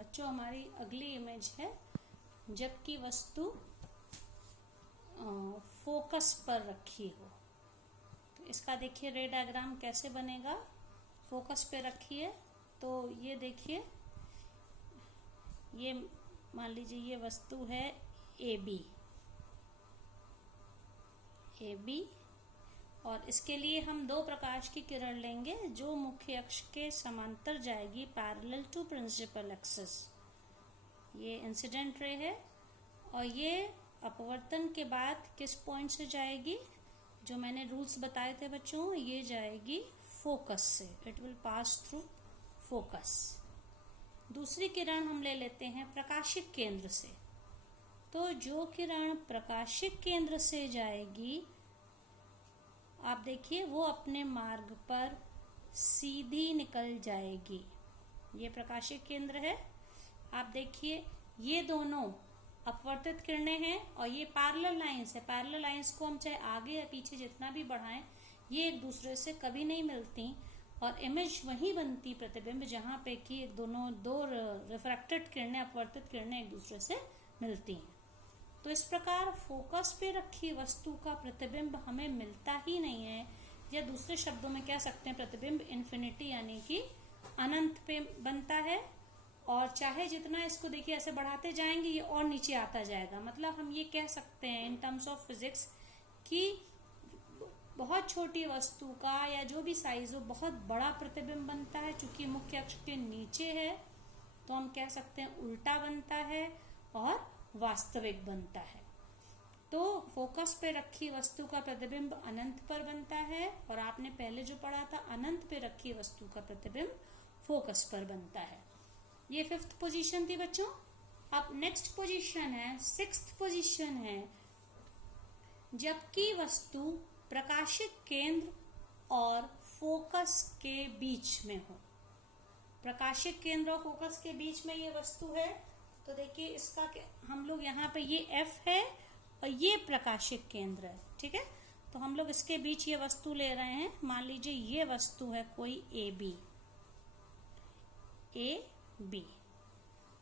बच्चों हमारी अगली इमेज है जबकि वस्तु फोकस पर रखी हो। तो इसका देखिए रे डायग्राम कैसे बनेगा। फोकस पे रखी है तो ये देखिए, ये मान लीजिए ये वस्तु है ए बी और इसके लिए हम दो प्रकाश की किरण लेंगे जो मुख्य अक्ष के समांतर जाएगी, पैरेलल टू प्रिंसिपल एक्सिस। ये इंसिडेंट रे है और ये अपवर्तन के बाद किस पॉइंट से जाएगी, जो मैंने रूल्स बताए थे बच्चों, ये जाएगी फोकस से। It will pass through focus. दूसरी किरण हम ले लेते हैं प्रकाशिक केंद्र से। तो जो किरण प्रकाशिक केंद्र से जाएगी, आप देखिए वो अपने मार्ग पर सीधी निकल जाएगी। ये प्रकाशिक केंद्र है। आप देखिए ये दोनों अपवर्तित किरणें हैं और ये पैरेलल लाइंस है। पैरेलल लाइंस को हम चाहे आगे या पीछे जितना भी बढ़ाएं, ये एक दूसरे से कभी नहीं मिलती और इमेज वहीं बनती, प्रतिबिंब, जहां पे कि दो रिफ्रैक्टेड किरणें, अपवर्तित किरणें एक दूसरे से मिलती हैं। तो इस प्रकार फोकस पे रखी वस्तु का प्रतिबिंब हमें मिलता ही नहीं है, या दूसरे शब्दों में कह सकते हैं प्रतिबिंब इन्फिनिटी यानी कि अनंत पे बनता है। और चाहे जितना इसको देखिए ऐसे बढ़ाते जाएंगे ये और नीचे आता जाएगा। मतलब हम ये कह सकते हैं इन टर्म्स ऑफ फिजिक्स कि बहुत छोटी वस्तु का या जो भी साइज हो बहुत बड़ा प्रतिबिंब बनता है। चूंकि मुख्य अक्ष के नीचे है तो हम कह सकते हैं उल्टा बनता है और वास्तविक बनता है। तो फोकस पे रखी वस्तु का प्रतिबिंब अनंत पर बनता है और आपने पहले जो पढ़ा था अनंत पे रखी वस्तु का प्रतिबिंब फोकस पर बनता है। ये 5th पोजीशन थी बच्चों। अब नेक्स्ट पोजीशन है, 6th पोजीशन है, जबकि वस्तु प्रकाशिक केंद्र और फोकस के बीच में हो। प्रकाशिक केंद्र और फोकस के बीच में ये वस्तु है। तो देखिए इसका हम लोग यहाँ पे ये F है और ये प्रकाशिक केंद्र है, ठीक है। तो हम लोग इसके बीच ये वस्तु ले रहे हैं। मान लीजिए ये वस्तु है कोई ए बी।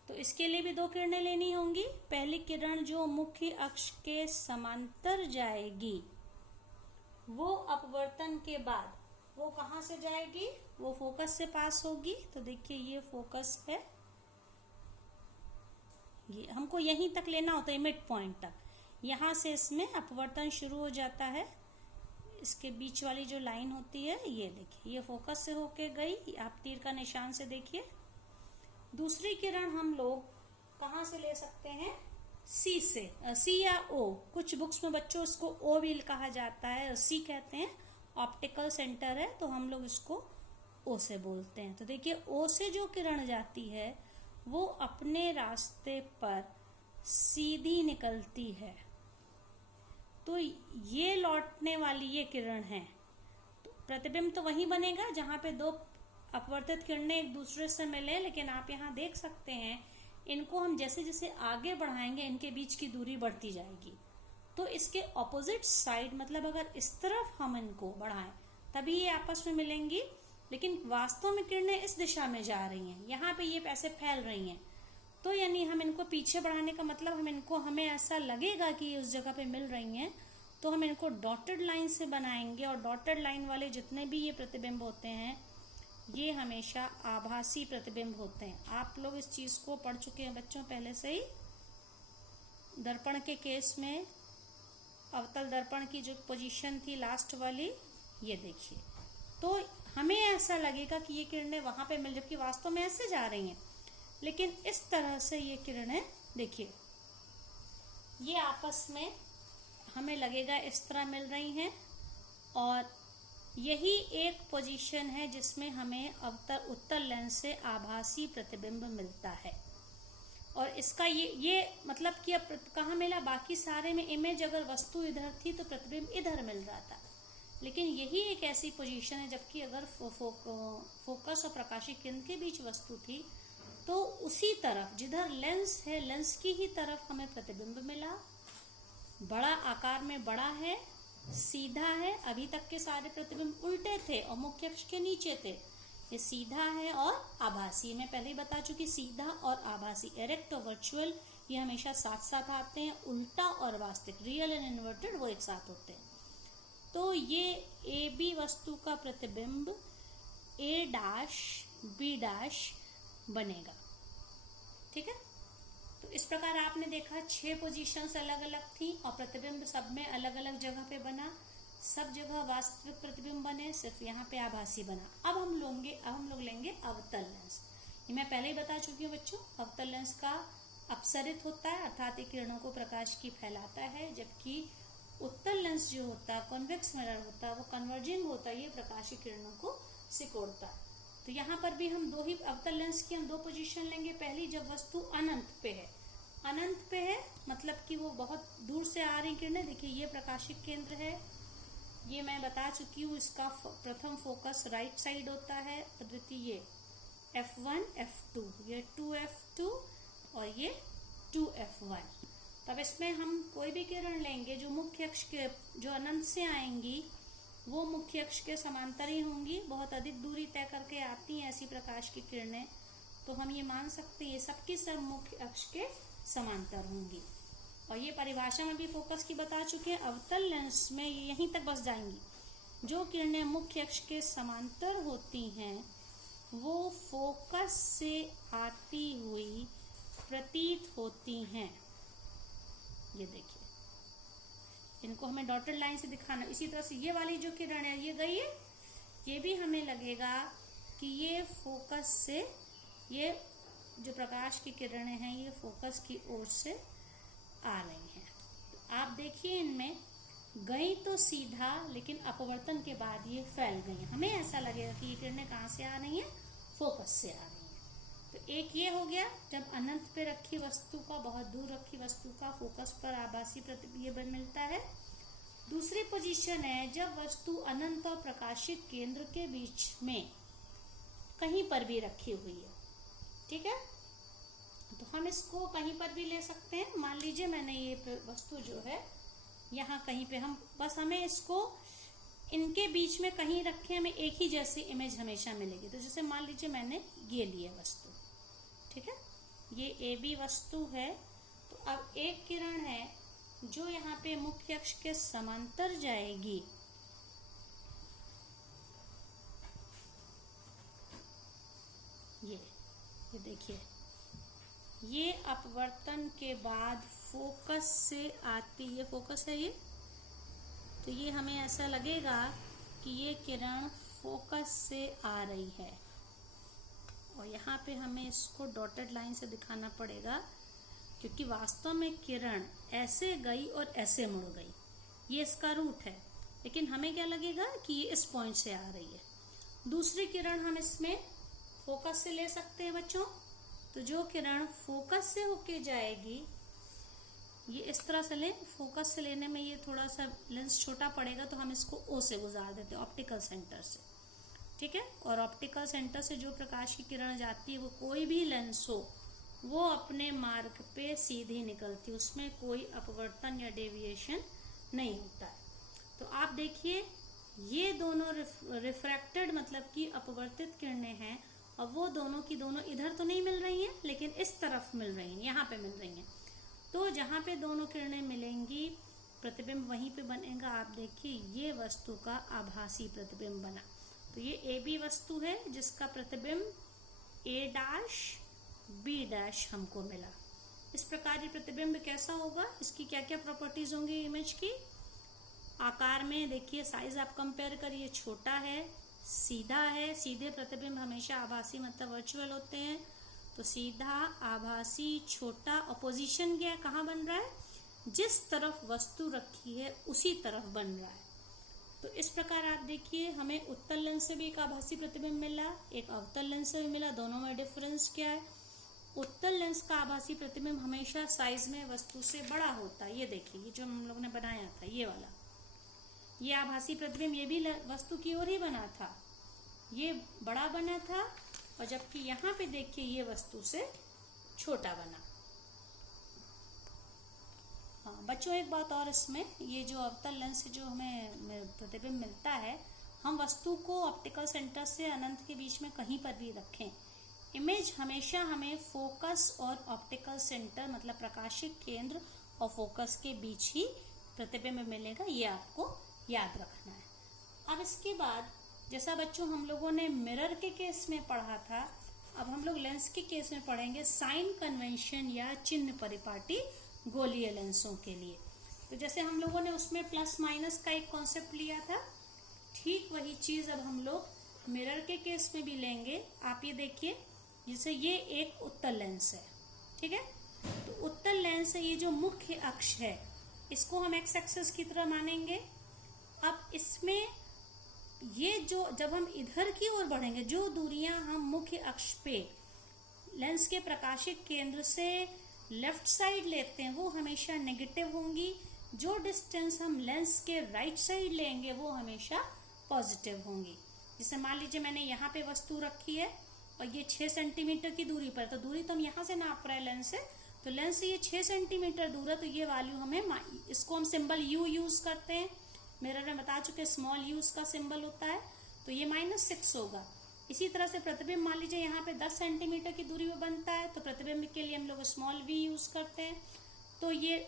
तो इसके लिए भी दो किरणें लेनी होंगी। पहली किरण जो मुख्य अक्ष के समांतर जाएगी वो अपवर्तन के बाद वो कहाँ से जाएगी, वो फोकस से पास होगी। तो देखिए ये फोकस है, ये हमको यहीं तक लेना होता है, मिड पॉइंट तक। यहाँ से इसमें अपवर्तन शुरू हो जाता है। इसके बीच वाली जो लाइन होती है ये देखिए, ये फोकस से होके गई। आप तीर का निशान से देखिए। दूसरी किरण हम लोग कहाँ से ले सकते हैं, सी से, सी या ओ। कुछ बुक्स में बच्चों इसको ओ भी कहा जाता है, सी कहते हैं, ऑप्टिकल सेंटर है, तो हम लोग इसको ओ से बोलते हैं। तो देखिए ओ से जो किरण जाती है वो अपने रास्ते पर सीधी निकलती है। तो ये लौटने वाली ये किरण है। तो प्रतिबिंब तो वहीं बनेगा जहां पे दो अपवर्तित किरणें एक दूसरे से मिले, लेकिन आप यहाँ देख सकते हैं इनको हम जैसे जैसे आगे बढ़ाएंगे इनके बीच की दूरी बढ़ती जाएगी। तो इसके ऑपोजिट साइड, मतलब अगर इस तरफ हम इनको बढ़ाएं तभी ये आपस में मिलेंगी, लेकिन वास्तव में किरणें इस दिशा में जा रही हैं, यहाँ पे ये ऐसे फैल रही हैं। तो यानी हम इनको पीछे बढ़ाने का मतलब हमें ऐसा लगेगा कि ये उस जगह पे मिल रही हैं, तो हम इनको डॉटेड लाइन से बनाएंगे। और डॉटेड लाइन वाले जितने भी ये प्रतिबिंब होते हैं ये हमेशा आभासी प्रतिबिंब होते हैं। आप लोग इस चीज को पढ़ चुके हैं बच्चों पहले से ही। दर्पण के केस में अवतल दर्पण की जो पोजीशन थी लास्ट वाली, ये देखिए, तो हमें ऐसा लगेगा कि ये किरणें वहां पे मिल, जबकि वास्तव में ऐसे जा रही हैं। लेकिन इस तरह से ये किरणें देखिए, ये आपस में हमें लगेगा इस तरह मिल रही हैं। और यही एक पोजीशन है जिसमें हमें उत्तल लेंस से आभासी प्रतिबिंब मिलता है। और इसका ये मतलब कि अब कहाँ मिला, बाकी सारे में इमेज अगर वस्तु इधर थी तो प्रतिबिंब इधर मिल रहा था, लेकिन यही एक ऐसी पोजीशन है जबकि अगर फोकस और प्रकाशिक केंद्र के बीच वस्तु थी तो उसी तरफ जिधर लेंस है, लेंस की ही तरफ हमें प्रतिबिंब मिला। बड़ा आकार में बड़ा है, सीधा है। अभी तक के सारे प्रतिबिंब उल्टे थे और मुख्य अक्ष के नीचे थे, ये सीधा है और आभासी। मैं पहले ही बता चुकी, सीधा और आभासी, एरेक्ट और वर्चुअल ये हमेशा साथ साथ आते हैं। उल्टा और वास्तविक, रियल एंड इन्वर्टेड, वो एक साथ होते हैं। तो ये ए बी वस्तु का प्रतिबिंब ए डैश बी डैश बनेगा। ठीक है, तो इस प्रकार आपने देखा 6 पोजीशंस अलग अलग थी और प्रतिबिंब सब में अलग अलग जगह पे बना। सब जगह वास्तविक प्रतिबिंब बने, सिर्फ यहाँ पे आभासी बना। अब हम लोग लेंगे अवतल लेंस। ये मैं पहले ही बता चुकी हूँ बच्चों, अवतल लेंस का अपसरित होता है, अर्थात ये किरणों को प्रकाश की फैलाता है, जबकि उत्तल लेंस जो होता है, कॉन्वेक्स मिरर होता है, वो कन्वर्जिंग होता है, ये प्रकाश की किरणों को सिकोड़ता है। तो यहाँ पर भी हम दो ही अवतल लेंस की हम 2 पोजीशन लेंगे। पहली, जब वस्तु अनंत पे है, अनंत पे है मतलब कि वो बहुत दूर से आ रही किरणें। देखिए ये प्रकाशिक केंद्र है, ये मैं बता चुकी हूँ, इसका प्रथम फोकस राइट साइड होता है, द्वितीय F1 F2, ये 2F2 और ये 2F1। तब इसमें हम कोई भी किरण लेंगे जो मुख्य अक्ष के, जो अनंत से आएंगी, वो मुख्य अक्ष के समांतर ही होंगी। बहुत अधिक दूरी तय करके आती हैं ऐसी प्रकाश की किरणें, तो हम ये मान सकते हैं ये सबकी सब मुख्य अक्ष के समांतर होंगी। और ये परिभाषा में भी फोकस की बता चुके हैं। अवतल लेंस में यहीं तक बस जाएंगी। जो किरणें मुख्य अक्ष के समांतर होती हैं वो फोकस से आती हुई प्रतीत होती हैं। ये देखिए, इनको हमें डॉटेड लाइन से दिखाना। इसी तरह से ये वाली जो किरण है ये गई है, ये भी हमें लगेगा कि ये फोकस से, ये जो प्रकाश की किरणें हैं ये फोकस की ओर से आ रही हैं। तो आप देखिए इनमें गई तो सीधा, लेकिन अपवर्तन के बाद ये फैल गई। हमें ऐसा लगेगा कि ये किरणें कहाँ से आ रही हैं, फोकस से आ रही हैं। तो एक ये हो गया, जब अनंत पे रखी वस्तु का, बहुत दूर रखी वस्तु का फोकस पर आभासी प्रतिबिंब मिलता है। दूसरी पोजीशन है जब वस्तु अनंत और प्रकाशित केंद्र के बीच में कहीं पर भी रखी हुई है। ठीक है, तो हम इसको कहीं पर भी ले सकते हैं। मान लीजिए मैंने ये वस्तु जो है यहाँ कहीं पे, हम बस हमें इसको इनके बीच में कहीं रखें, हमें एक ही जैसी इमेज हमेशा मिलेगी। तो जैसे मान लीजिए मैंने ये लिए वस्तु, ठीक है, ये ए बी वस्तु है। तो अब एक किरण है जो यहाँ पे मुख्य अक्ष के समांतर जाएगी। ये देखिए, ये अपवर्तन के बाद फोकस से आती, ये फोकस है ये, तो ये हमें ऐसा लगेगा कि ये किरण फोकस से आ रही है। और यहाँ पे हमें इसको डॉटेड लाइन से दिखाना पड़ेगा, क्योंकि वास्तव में किरण ऐसे गई और ऐसे मुड़ गई, ये इसका रूट है, लेकिन हमें क्या लगेगा कि ये इस पॉइंट से आ रही है। दूसरी किरण हम इसमें फोकस से ले सकते हैं बच्चों। तो जो किरण फोकस से होके जाएगी, ये इस तरह से लें, फोकस से लेने में ये थोड़ा सा लेंस छोटा पड़ेगा, तो हम इसको ओ से गुजार देते हैं, ऑप्टिकल सेंटर से। ठीक है, और ऑप्टिकल सेंटर से जो प्रकाश की किरण जाती है वो कोई भी लेंस हो, वो अपने मार्ग पे सीधी निकलती है, उसमें कोई अपवर्तन या डेविएशन नहीं होता है। तो आप देखिए, ये दोनों रिफ्रैक्टेड मतलब कि अपवर्तित किरणें हैं, और वो दोनों की दोनों इधर तो नहीं मिल रही हैं, लेकिन इस तरफ मिल रही हैं, यहाँ पे मिल रही हैं। तो जहाँ पे दोनों किरणें मिलेंगी, प्रतिबिंब वहीं पे बनेगा। आप देखिए, ये वस्तु का आभासी प्रतिबिंब बना। तो ये ए बी वस्तु है जिसका प्रतिबिंब ए डैश बी डैश हमको मिला। इस प्रकार ये प्रतिबिंब कैसा होगा, इसकी क्या क्या प्रॉपर्टीज होंगी इमेज की। आकार में देखिए, साइज आप कंपेयर करिए, छोटा है, सीधा है। सीधे प्रतिबिंब हमेशा आभासी मतलब वर्चुअल होते हैं। तो सीधा, आभासी, छोटा, और पोजीशन क्या है, कहाँ बन रहा है, जिस तरफ वस्तु रखी है उसी तरफ बन रहा है। तो इस प्रकार आप देखिए, हमें उत्तल लेंस से भी एक आभासी प्रतिबिंब मिला, एक अवतल लेंस से भी मिला। दोनों में डिफरेंस क्या है, उत्तल लेंस का आभासी प्रतिबिंब हमेशा साइज में वस्तु से बड़ा होता है। ये देखिए, ये जो हम लोग ने बनाया था, ये वाला, ये आभासी प्रतिबिंब ये भी वस्तु की ओर ही बना था, ये बड़ा बना था, और जबकि यहाँ पे देखिए ये वस्तु से छोटा बना। हाँ बच्चों, एक बात और, इसमें ये जो अवतल लेंस से जो हमें प्रतिबिंब मिलता है, हम वस्तु को ऑप्टिकल सेंटर से अनंत के बीच में कहीं पर भी रखें, इमेज हमेशा हमें फोकस और ऑप्टिकल सेंटर मतलब प्रकाशिक केंद्र और फोकस के बीच ही प्रतिबिंब मिलेगा, ये आपको याद रखना है। अब इसके बाद जैसा बच्चों हम लोगों ने मिरर के केस में पढ़ा था, अब हम लोग लेंस के केस में पढ़ेंगे साइन कन्वेंशन या चिन्ह परिपाटी गोलीय लेंसों के लिए। तो जैसे हम लोगों ने उसमें प्लस माइनस का एक कॉन्सेप्ट लिया था, ठीक वही चीज अब हम लोग मिरर के केस में भी लेंगे। आप ये देखिए, जैसे ये एक उत्तल लेंस है, ठीक है, तो उत्तल लेंस है, ये जो मुख्य अक्ष है इसको हम एक्स एक्सिस की तरह मानेंगे। अब इसमें ये जो जब हम इधर की ओर बढ़ेंगे, जो दूरियां हम मुख्य अक्ष पे लेंस के प्रकाशिक केंद्र से लेफ्ट साइड लेते हैं वो हमेशा नेगेटिव होंगी, जो डिस्टेंस हम लेंस के राइट साइड लेंगे वो हमेशा पॉजिटिव होंगी। जैसे मान लीजिए मैंने यहाँ पे वस्तु रखी है और ये 6 सेंटीमीटर की दूरी पर, तो दूरी तो हम यहाँ से नाप रहे हैं लेंस से, तो लेंस से ये 6 सेंटीमीटर दूर है, तो ये वैल्यू हमें, इसको हम सिंबल यू यूज करते हैं, मिरर में बता चुके स्मॉल यू का सिंबल होता है, तो ये -6 होगा। इसी तरह से प्रतिबिंब मान लीजिए यहाँ पे 10 सेंटीमीटर की दूरी में बनता है, तो प्रतिबिंब के लिए हम लोग स्मॉल वी यूज करते हैं, तो ये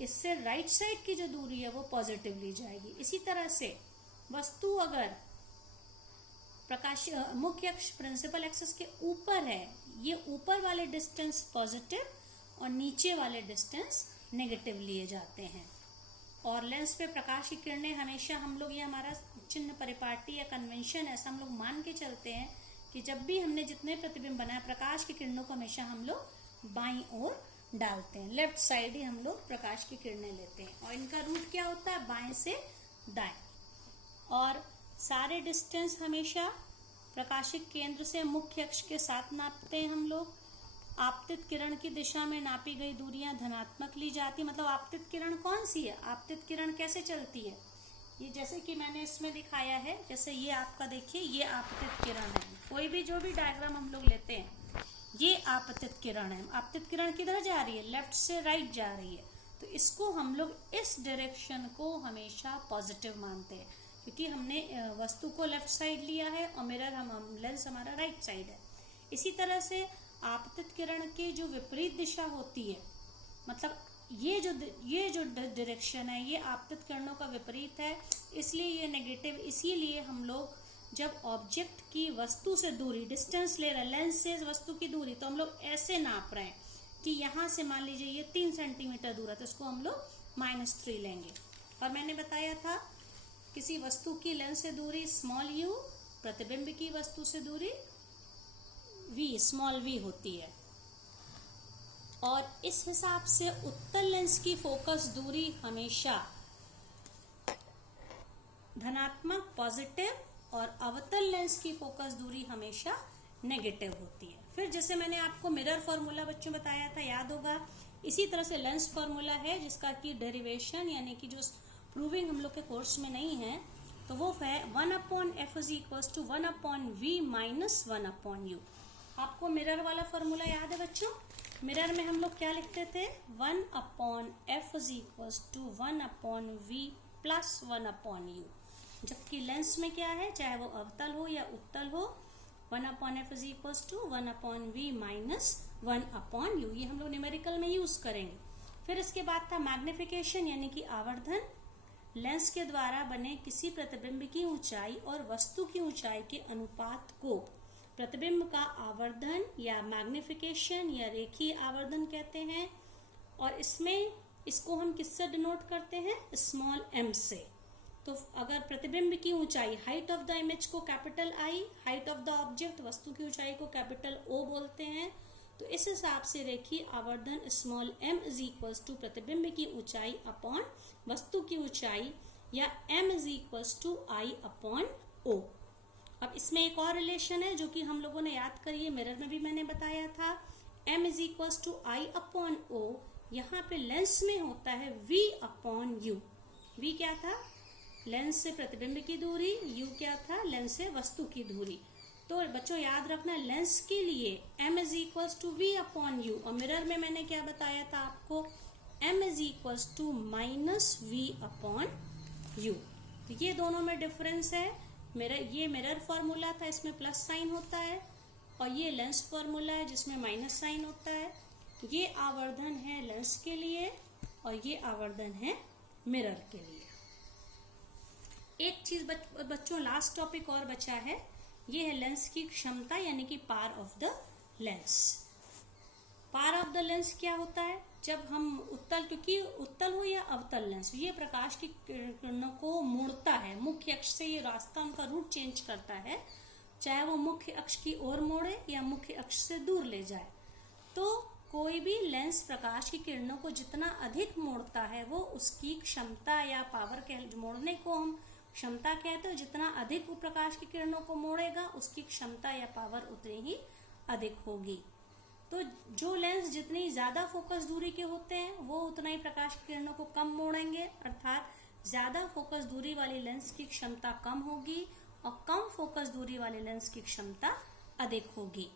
इससे राइट साइड की जो दूरी है वो पॉजिटिव ली जाएगी। इसी तरह से वस्तु अगर प्रकाश मुख्य अक्ष प्रिंसिपल एक्सिस के ऊपर है, ये ऊपर वाले डिस्टेंस पॉजिटिव और नीचे वाले डिस्टेंस नेगेटिव लिए जाते हैं। और लेंस पे प्रकाश की किरणें हमेशा हम लोग, ये हमारा चिन्ह परिपाटी या कन्वेंशन, ऐसा हम लोग मान के चलते हैं कि जब भी हमने जितने प्रतिबिंब बनाए, प्रकाश की किरणों को हमेशा हम लोग बाईं ओर डालते हैं, लेफ्ट साइड ही हम लोग प्रकाश की किरणें लेते हैं, और इनका रूट क्या होता है, बाएं से दाएं। और सारे डिस्टेंस हमेशा प्रकाशिक केंद्र से मुख्य अक्ष के साथ नापते हैं हम लोग। आपतित किरण की दिशा में नापी गई दूरियां धनात्मक ली जाती है। मतलब आपतित किरण कौन सी है, आपतित किरण कैसे चलती है, ये जैसे कि मैंने इसमें दिखाया है, जैसे ये आपका देखिए, ये आपतित किरण है, कोई भी जो भी डायग्राम हम लोग लेते हैं, ये आपतित किरण है। आपतित किरण किधर जा रही है, लेफ्ट से राइट जा रही है, तो इसको हम लोग इस डायरेक्शन को हमेशा पॉजिटिव मानते हैं, क्योंकि हमने वस्तु को लेफ्ट साइड लिया है और मिरर हम लेंस हमारा राइट साइड है। इसी तरह से आपतित किरण की जो विपरीत दिशा होती है, मतलब ये जो डायरेक्शन है ये आपतित किरणों का विपरीत है, इसलिए ये नेगेटिव। इसीलिए हम लोग जब ऑब्जेक्ट की वस्तु से दूरी, डिस्टेंस ले रहे हैं, लेंस से वस्तु की दूरी, तो हम लोग ऐसे नाप रहे हैं कि यहाँ से मान लीजिए ये 3 सेंटीमीटर दूर है, तो इसको हम लोग -3 लेंगे। और मैंने बताया था किसी वस्तु की लेंस से दूरी स्मॉल यू, प्रतिबिंब की वस्तु से दूरी v, स्मॉल v होती है। और इस हिसाब से उत्तल लेंस की फोकस दूरी हमेशा धनात्मक पॉजिटिव, और अवतल लेंस की फोकस दूरी हमेशा नेगेटिव होती है। फिर जैसे मैंने आपको मिरर फॉर्मूला बच्चों बताया था, याद होगा, इसी तरह से लेंस फॉर्मूला है जिसका कि डेरिवेशन यानी कि जो प्रूविंग हम लोग के कोर्स में नहीं है, तो वो है 1/f = 1/v - 1/u। आपको मिरर वाला फॉर्मूला याद है बच्चों, मिरर में हम लोग क्या लिखते थे, 1/f = 1/v + 1/u। जबकि लेंस में क्या है, चाहे वो अवतल हो या उत्तल हो, 1/f = 1/v - 1/u, ये हम लोग न्यूमेरिकल में यूज करेंगे। फिर इसके बाद था मैग्निफिकेशन यानी कि आवर्धन। लेंस के द्वारा बने किसी प्रतिबिंब की ऊंचाई और वस्तु की ऊंचाई के अनुपात को प्रतिबिंब का आवर्धन या मैग्निफिकेशन या रेखीय आवर्धन कहते हैं। और इसमें इसको हम किससे डिनोट करते हैं, स्मॉल m से। तो अगर प्रतिबिंब की ऊंचाई, हाइट ऑफ द इमेज को capital I, height of the object वस्तु की ऊंचाई को कैपिटल O बोलते हैं, तो इस हिसाब से रेखीय आवर्धन स्मॉल m = प्रतिबिंब की ऊंचाई अपॉन वस्तु की ऊंचाई, या m = I/O। अब इसमें एक और रिलेशन है जो कि हम लोगों ने याद करिए, मिरर में भी मैंने बताया था, m = I/O। यहाँ पे लेंस में होता है v/u। v क्या था, लेंस से प्रतिबिंब की दूरी, u क्या था, लेंस से वस्तु की दूरी। तो बच्चों याद रखना, लेंस के लिए m = v/u, और मिरर में मैंने क्या बताया था आपको, m = -v/u। तो ये दोनों में डिफरेंस है। ये मिरर फॉर्मूला था, इसमें प्लस साइन होता है, और ये लेंस फॉर्मूला है जिसमें माइनस साइन होता है। ये आवर्धन है लेंस के लिए और ये आवर्धन है मिरर के लिए। एक चीज बच्चों लास्ट टॉपिक और बचा है, ये है लेंस की क्षमता यानी कि power of the lens. Power of the lens क्या होता है? जब हम उत्तल, क्योंकि उत्तल हो या अवतल लेंस, ये प्रकाश की किरणों को मोड़ता है मुख्य अक्ष से, ये रास्ता उनका रूट चेंज करता है, चाहे वो मुख्य अक्ष की ओर मोड़े या मुख्य अक्ष से दूर ले जाए। तो कोई भी लेंस प्रकाश की किरणों को जितना अधिक मोड़ता है वो उसकी क्षमता या पावर कह, मोड़ने को हम क्षमता कहते हैं। जितना अधिक वो प्रकाश की किरणों को मोड़ेगा उसकी क्षमता या पावर उतनी ही अधिक होगी। तो जो लेंस जितनी ज्यादा फोकस दूरी के होते हैं वो उतना ही प्रकाश की किरणों को कम मोड़ेंगे, अर्थात ज्यादा फोकस दूरी वाली लेंस की क्षमता कम होगी और कम फोकस दूरी वाले लेंस की क्षमता अधिक होगी।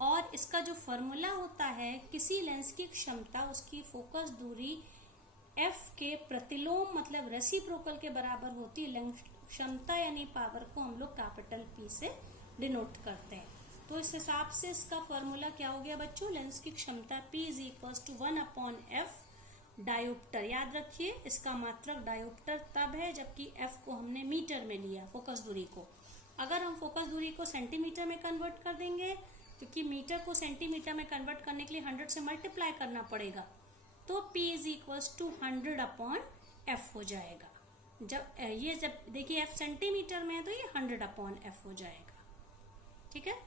और इसका जो फॉर्मूला होता है, किसी लेंस की क्षमता उसकी फोकस दूरी f के प्रतिलोम मतलब रेसिप्रोकल के बराबर होती है। लेंस क्षमता यानी पावर को हम लोग कैपिटल P से डिनोट करते हैं। तो इस हिसाब से इसका फॉर्मूला क्या हो गया बच्चों? लेंस की क्षमता P = 1/f डायोप्टर। याद रखिए इसका मात्रक डायोप्टर तब है जबकि f को हमने मीटर में लिया फोकस दूरी को। अगर हम फोकस दूरी को सेंटीमीटर में कन्वर्ट कर देंगे, क्योंकि मीटर को सेंटीमीटर में कन्वर्ट करने के लिए 100 से मल्टीप्लाई करना पड़ेगा, तो P = 100/f हो जाएगा। जब देखिए f सेंटीमीटर में है तो ये 100/f हो जाएगा। ठीक है।